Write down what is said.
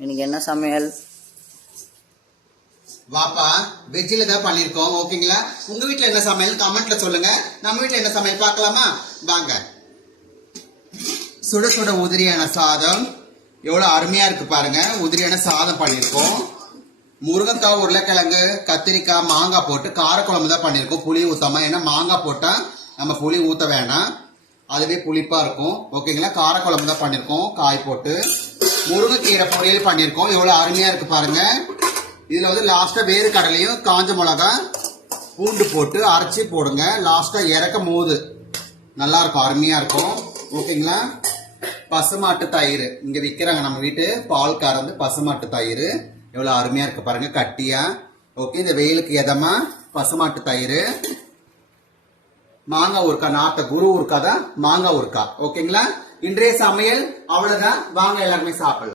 இன்னைக்கு என்ன சமையல்? வாப்பா வெஜ்ஜில தான் பண்ணிருக்கோம். ஓகேங்களா? உங்க வீட்ல என்ன சமையல் கமெண்ட்ல சொல்லுங்க. நம்ம வீட்ல என்ன சமையல் பார்க்கலாமா? வாங்க. சுட சுட உதிரியான சாதம் எவ்வளவு அருமையா இருக்கு பாருங்க. உதிரியான சாதம் பண்ணிருக்கோம். முருங்கைக்காய், உருளைக்கிழங்கு, கத்திரிக்காய், மாங்காய் போட்டு காரக்குழம்பு தான் பண்ணிருக்கோம். புளி ஊத்தாம. ஏன்னா மாங்காய் போட்டா நம்ம புளி ஊத்த வேண்டாம், அதுவே புளிப்பா இருக்கும். ஓகேங்களா? காரக்குழம்பு தான் பண்ணிருக்கோம். காய் போட்டு முருங்கைக்கீரை பொரியல் பண்ணிருக்கோம். எவ்வளவு அருமையா இருக்கு பாருங்க. இதுல வந்து லாஸ்டா வேறு கடலையும் காஞ்ச மிளகா பூண்டு போட்டு அரைச்சி போடுங்க. லாஸ்டா இறக்கும் போது நல்லா இருக்கும், அருமையா இருக்கும். ஓகேங்களா? பசுமாட்டு தயிர் இங்க விற்கிறாங்க. நம்ம வீட்டு பால் கறந்து பசுமாட்டு தயிர் எவ்வளவு அருமையா இருக்கு பாருங்க, கட்டியா. ஓகே, இந்த வெயிலுக்கு எதமா பசுமாட்டு தயிர். மாங்காய் ஊறுக்கா, நாட்ட குரு ஊறுக்கா தான் மாங்காய் ஊறுக்கா. ஓகேங்களா? இன்றைய சமையல் அவ்வளவுதான். வாங்க எல்லாருமே சாப்பிடலாம்.